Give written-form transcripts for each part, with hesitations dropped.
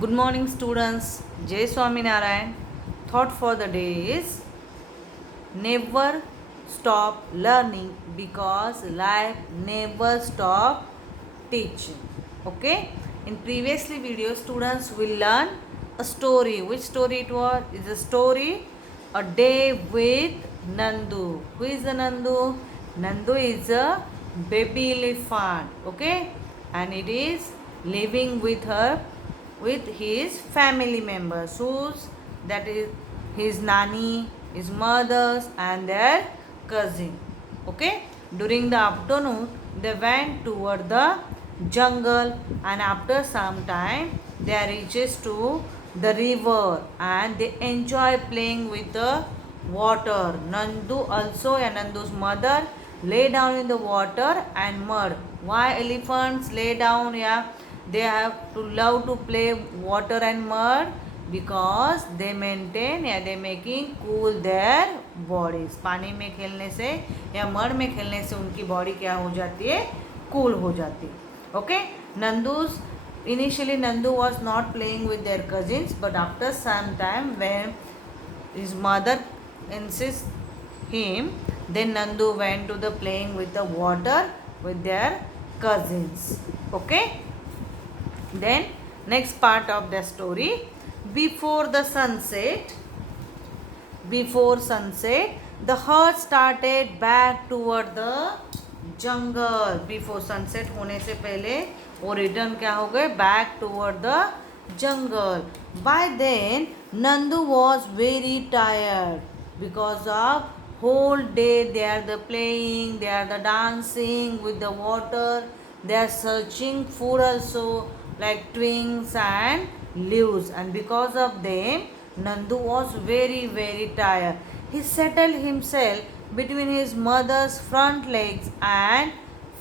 Good morning, students. Jai Swaminarayan. Thought for the day is never stop learning because life never stop teaching. Okay? In previously video, students will learn a story. Which story it was? It's a story, A Day with Nandu. Who is the Nandu? Nandu is a baby elephant. Okay? And it is living with his family members. Whose? That is his nanny, his mothers, and their cousin. Okay? During the afternoon, they went toward the jungle, and after some time, they reaches to the river and they enjoy playing with the water. Nandu also and Nandu's mother lay down in the water and mud. Why elephants lay down? Yeah, they have to love to play water and mud because they maintain या they making cool their bodies. पानी में खेलने से या mud में खेलने से उनकी बॉडी क्या हो जाती है, कूल हो जाती है. Okay, Nandu's initially Nandu was not playing with their cousins, but after some time when his mother insists him, then Nandu went to the playing with the water with their cousins. Okay, then next part of the story, before the sunset, before sunset the herd started back toward the jungle. Before sunset होने से पहले वो return क्या हो गए, back toward the jungle. By then Nandu was very tired because of whole day they are the playing, they are the dancing with the water, they are searching food also like twigs and leaves, and because of them Nandu was very tired. He settled himself between his mother's front legs and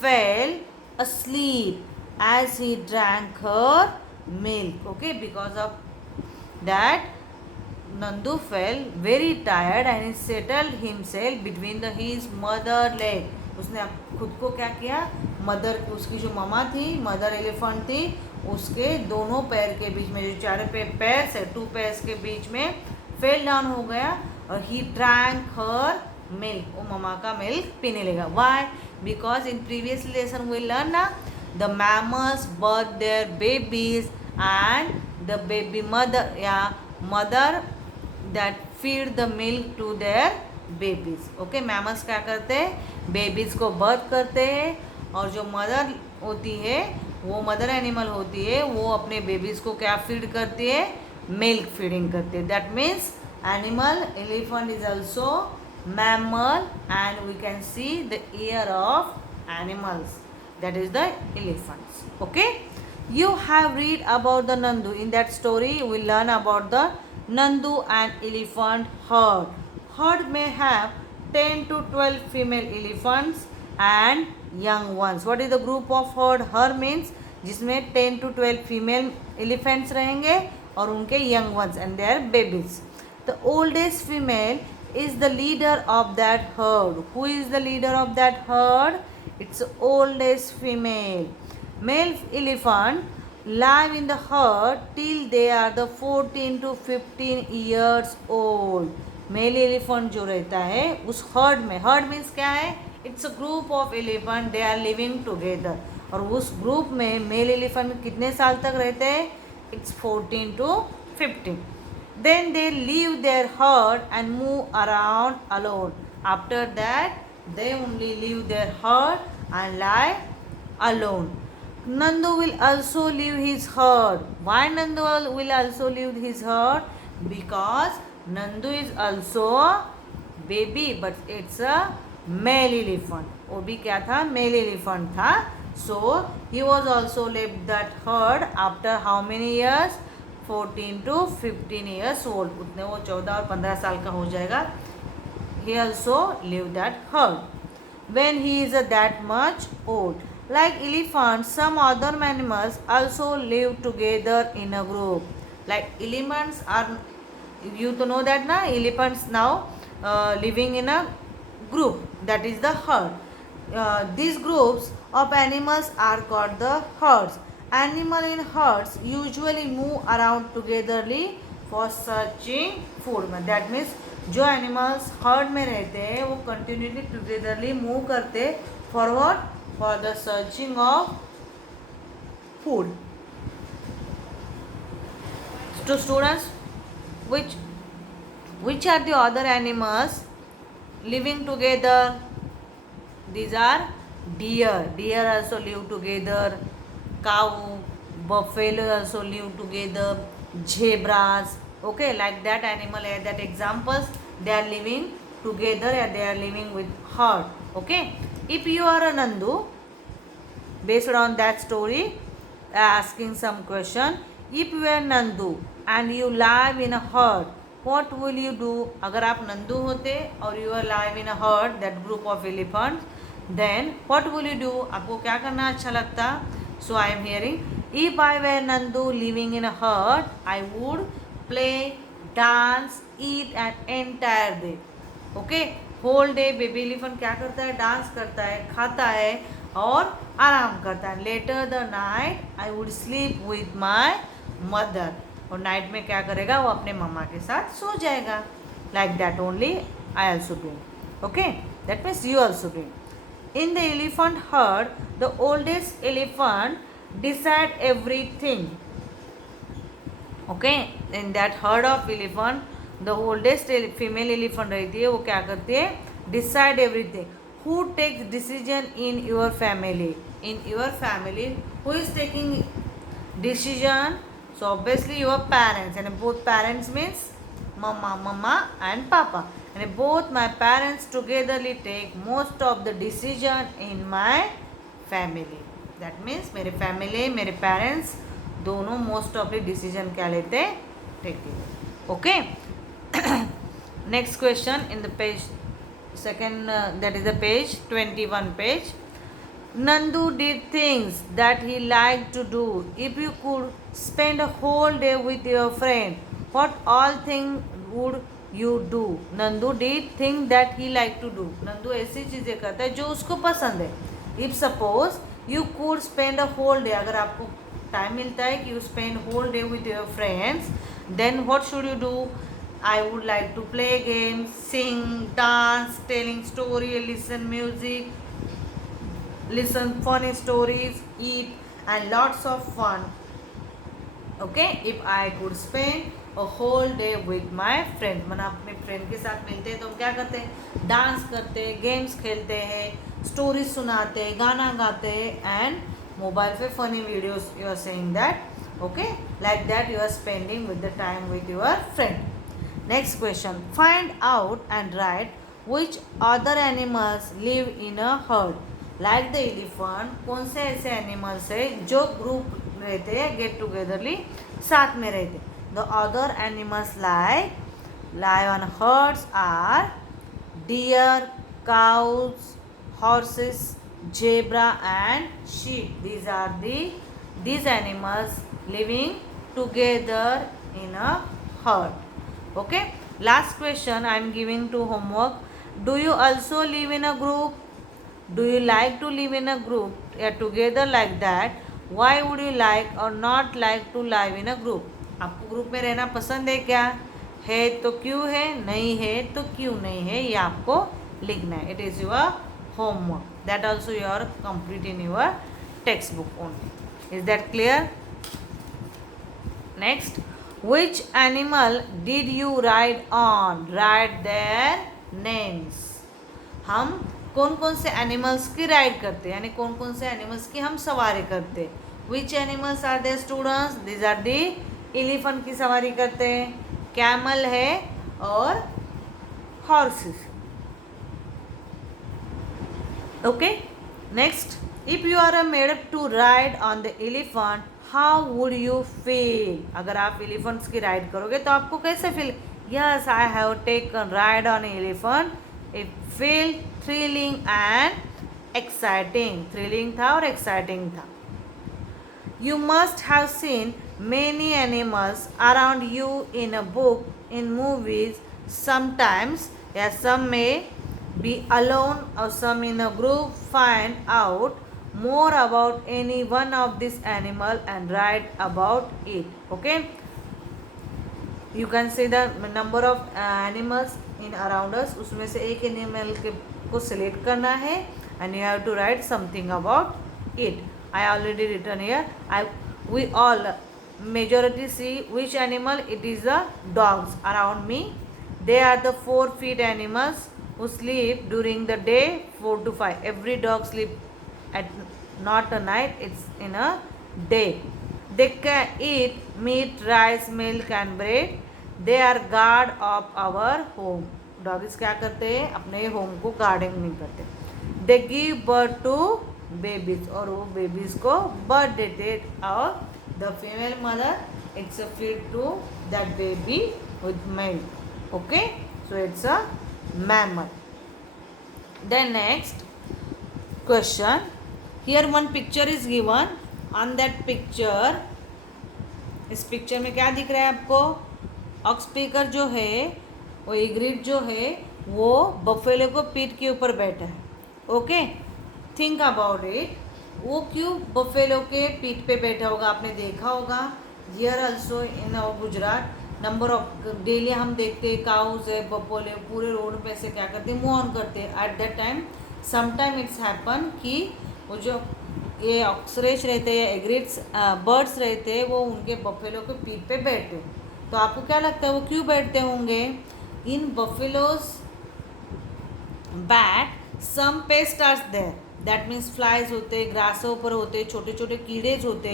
fell asleep as he drank her milk. Okay, because of that Nandu fell very tired and he settled himself between his mother leg. उसने खुद को क्या किया, mother, उसकी जो mama थी, mother elephant थी, उसके दोनों पैर के बीच में, जो चारों पैर से टू पैर्स के बीच में फेल डाउन हो गया और ही ड्रैंक हर मिल्क, वो ममा का मिल्क पीने लगा. Why? Because in previous lesson we learn ना, the mammals birth their babies and the baby mother या mother that feed the milk to their babies. Okay, mammals क्या करते हैं, babies को बर्थ करते हैं, और जो मदर होती है, वो मदर एनिमल होती है, वो अपने बेबीज को क्या फीड करती है, मिल्क फीडिंग करती है. That means animal elephant is also mammal, and we can see the ear of animals, that is the elephants. Okay, you have read about the Nandu. In that story we learn about the Nandu and elephant herd. Herd may have 10 to 12 female elephants and young ones. What is the group of herd? Herd means जिसमें 10 to 12 female elephants रहेंगे और उनके young ones and their babies. The oldest female is the leader of that herd. Who is the leader of that herd? It's the oldest female. Male elephant live in the herd till they are the 14 to 15 years old. Mail elephant जो रहता है उस heard में, heard means क्या है, it's a group of elephant, they are living together, और उस group में मेल एलिफेंट कितने साल तक रहते हैं, it's 14 to 15. Then they leave their herd and move around alone. After that they only leave their herd and lie alone. Nandu will also leave his herd. Why Nandu will also leave his herd? Because Nandu is also a baby, but it's a male elephant. वो भी क्या था, mail elephant था. So he was also left that herd after how many years? 14 to 15 years old. उतने वो 14 और 15 साल का हो जाएगा. He also lived that herd. When he is that much old, like elephants, some other animals also live together in a group. Like elephants are, you to know that na, elephants now living in a group, that is the herd. These groups of animals are called the herds, Animal in herds usually move around togetherly for searching food. That means जो animals herd में रहते हैं वो continuously togetherly move करते for what? For the searching of food. To students, which are the other animals living together? These are deer. Deer also live together. Cow, buffalo also live together. Zebras. Okay, like that animal, that examples, they are living together and they are living with herd. Okay, if you are a Nandu, based on that story, asking some question. If you are Nandu and you live in a herd, what will you do? अगर आप नंदू होते और you are live in a herd, that group of elephants, then what will you do? आपको क्या करना अच्छा लगता? So I am hearing, if I were Nandu living in a herd, I would play, dance, eat an entire day. Okay, whole day baby elephant क्या करता है? Dance करता है, खाता है और आराम करता है. Later the night I would sleep with my mother. और नाइट में क्या करेगा? वो अपने मम्मा के साथ सो जाएगा. Like that only I also do. Okay, that means you also do. In the elephant herd the oldest elephant decide everything. Okay, in that herd of elephant the oldest female elephant रहती है, वो क्या करती है? Decide everything. Who takes decision in your family? In your family who is taking decision? So obviously your parents. And both parents means mama and papa. And both my parents togetherly take most of the decision in my family. That means मेरे family, मेरे parents दोनों most of the decision क्या लेते? Take. Okay. Next question in the page second, that is the page 21 page. Nandu did things that he liked to do. If you could spend a whole day with your friend, what all things would you do? Nandu did things that he liked to do. Nandu ऐसी चीज़ें करता है जो उसको पसंद है. If suppose you could spend a whole day, अगर आपको टाइम मिलता है कि you spend whole day with your friends, then what should you do? I would like to play games, sing, dance, telling story, listen music, listen funny stories, eat, and lots of fun. Okay, if I could spend a whole day with my friend. मन अपने friend के साथ मिलते हैं तो हम क्या करते हैं? डांस करते हैं, गेम्स खेलते हैं, स्टोरीज सुनाते हैं, गाना गाते हैं एंड मोबाइल पे funny videos. You are saying that. Okay, like that you are spending with the time with your friend. Next question. Find out and write which other animals live in a herd. Like the elephant, कौन से ऐसे animals है जो group रहते हैं, gate togetherly साथ में रहते. The other animals like lion herds are deer, cows, horses, zebra and sheep. These animals living together in a herd. Okay. Last question I am giving to homework. Do you also live in a group? Do you like to live in a group together like that? Why would you like or not like to live in a group? आपको group में रहना पसंद है क्या? है तो क्यों है, नहीं है तो क्यों नहीं है, ये आपको लिखना है. It is your homework. That also you are complete in your text book only. Is that clear? Next. Which animal did you ride on? Write their names. हम कौन कौन से एनिमल्स की राइड करते हैं, यानी कौन कौन से एनिमल्स की हम सवारी करते हैं. Which animals are there students? These are the elephant की सवारी करते हैं, कैमल है और horses. Okay. Next. If you are made up to ride on the elephant, how would you feel? अगर आप एलिफेंट्स की राइड करोगे तो आपको कैसे feel? Yes, I have taken ride on elephant. It feel thrilling and exciting. Thrilling था और exciting था. You must have seen many animals around you in a book, in movies. Sometimes, yes, some may be alone or some in a group. Find out more about any one of this animal and write about it. Okay, you can see the number of animals in around us. उसमें से एक animal के को select करना है and you have to write something about it. I already written here. We all majority see which animal. It is the dogs around me. They are the 4 feet animals who sleep during the day 4 to 5. Every dog sleep at not a night. It's in a day. They can eat meat, rice, milk and bread. They are guard of our home. Doggies क्या करते हैं? अपने home को gardening करते हैं. They give birth to babies, और वो babies को बर्थ देते. और the female mother its feed to that baby with milk. Okay, so it's a mammal. Then next question. Here one picture is given. On that picture, इस picture में क्या दिख रहा है आपको? ऑक्सपीकर जो है, वो इग्रिड जो है, वो बफेलो को पीठ के ऊपर बैठा है. Okay, think about it. वो क्यों बफेलो के पीठ पे बैठा होगा? आपने देखा होगा here also in our Gujarat number of daily हम देखते हैं काउज है, बफेलो पूरे रोड पे से क्या करते हैं? मूव ऑन करते हैं. At that time sometime it's happen कि वो जो ये ऑक्सरेज रहते हैं, एग्रिड्स बर्ड्स रहते हैं, वो उनके बफेलो के पीठ पे बैठते हैं. तो आपको क्या लगता है वो क्यों बैठते होंगे? In buffaloes back some pest are there. That means flies होते, ग्रास ऊपर होते, छोटे छोटे कीड़ेज होते.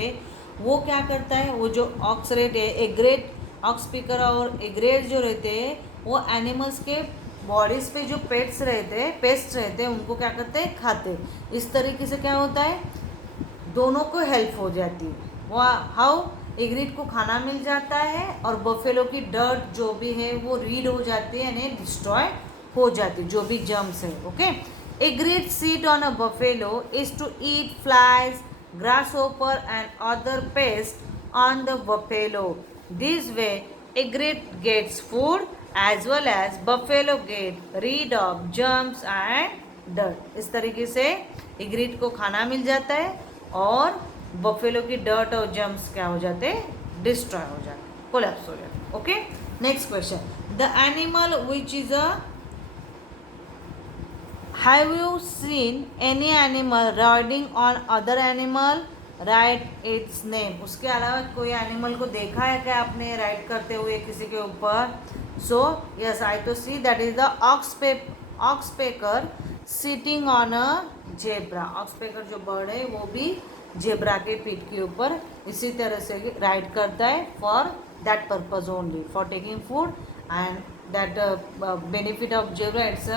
वो क्या करता है? वो जो ऑक्सरेट है, एग्रेट ऑक्सपीकर और एग्रेट जो रहते हैं, वो एनिमल्स के बॉडीज पे जो पेस्ट रहते हैं उनको क्या करते हैं? खाते. इस तरीके से क्या होता है? दोनों को हेल्प हो जाती है. वो हाउ? एग्रीड को खाना मिल जाता है और बफेलो की डर्ट जो भी है वो रीड हो जाती है, यानी डिस्ट्रॉय हो जाती है, जो भी जर्म्स है. Okay, egret sit on a buffalo is to eat flies, grasshopper and other pests on the buffalo. This way egret gets food as well as buffalo get rid of germs and dirt. इस तरीके से agreed को खाना मिल जाता है और buffalo की dirt और जर्म्स क्या हो जाते हैं? डिस्ट्रॉय हो जाते, कोलैप्स हो जाते. Okay, next question. The animal which is a Have you seen any animal riding on other animal? Write its name. उसके अलावा कोई एनिमल को देखा है क्या आपने राइड करते हुए किसी के ऊपर? So yes, I to see that is the oxpecker sitting on a zebra. oxpecker जो बर्ड है वो भी जेब्रा के पीठ के ऊपर इसी तरह से राइड करता है. For that purpose only, for taking food and that benefit of zebra it's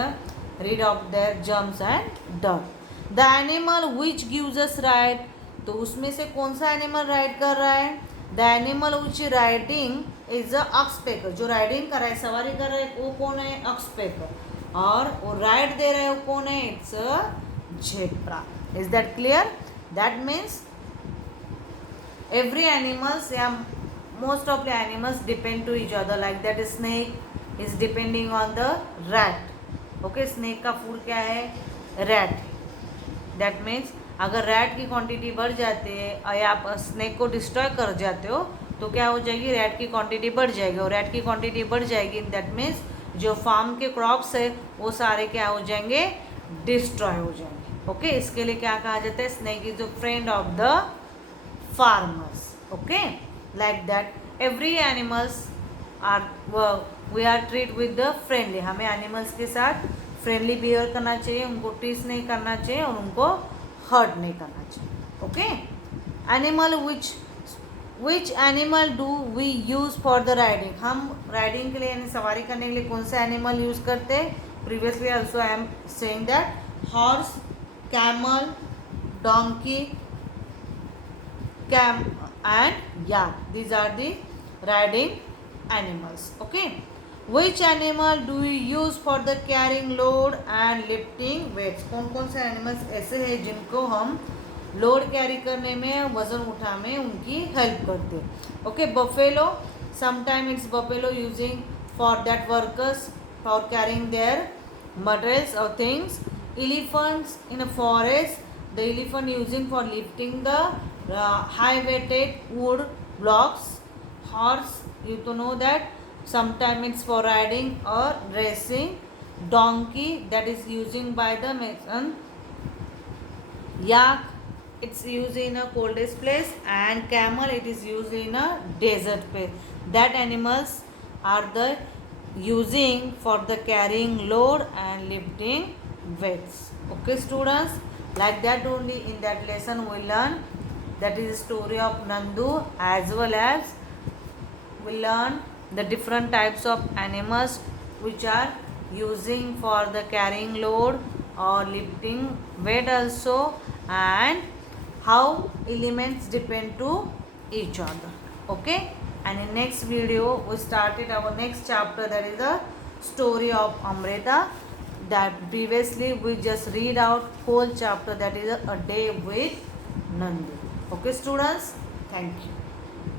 rid of their germs and dirt. The animal which gives us ride. तो उसमें से कौन सा एनिमल राइड कर रहा है? The animal which riding is a oxpecker. जो riding कर रहा है, सवारी कर रहा है, वो कौन है? ऑक्सपेकर. और वो राइड दे रहा है, वो कौन है? It's a zebra. Is that clear? That means every animals, yeah, most of the animals depend to each other. Like that snake is depending on the rat. Okay, snake का food क्या है? Rat. That means अगर rat की quantity बढ़ जाती है और आप स्नेक को डिस्ट्रॉय कर जाते हो तो क्या हो जाएगी? रैट की क्वांटिटी बढ़ जाएगी. और रैट की क्वांटिटी बढ़ जाएगी, दैट मीन्स जो फार्म के क्रॉप्स है वो सारे क्या हो जाएंगे? डिस्ट्रॉय हो जाएंगे. ओके, इसके लिए क्या कहा जाता है? Snake is the friend of the farmers. Okay, like that every animals are we are treat with the friendly. हमें एनिमल्स के साथ फ्रेंडली बिहेव करना चाहिए, उनको टीस नहीं करना चाहिए और उनको हर्ट नहीं करना चाहिए. Okay, animal which animal do we use for the riding. हम राइडिंग के लिए यानी सवारी करने के लिए कौन सा एनिमल यूज़ करते हैं? Previously also I am saying that horse, camel, donkey, cam and yak. These are the riding animals. Okay, which animal do you use for the carrying load and lifting weights? कौन कौन से animals ऐसे हैं जिनको हम load carry करने में, वजन उठाने में उनकी हेल्प करते हैं? Okay, buffalo, sometime it's buffalo using for that workers for carrying their materials और things. Elephants in a forest, the elephant using for lifting the high weighted wood blocks. Horse, you to know that sometimes it's for riding or racing. Donkey, that is using by the mason. Yak, it's used in a coldest place, and camel, it is used in a desert place. That animals are the using for the carrying load and lifting weights. Okay students, like that only in that lesson we learn, that is the story of Nandu, as well as we learn the different types of animals which are using for the carrying load or lifting weight also, and how elements depend to each other. Okay, and in next video we started our next chapter, that is the story of Amrita. That previously we just read out whole chapter, that is a day with Nandu. Okay students, thank you.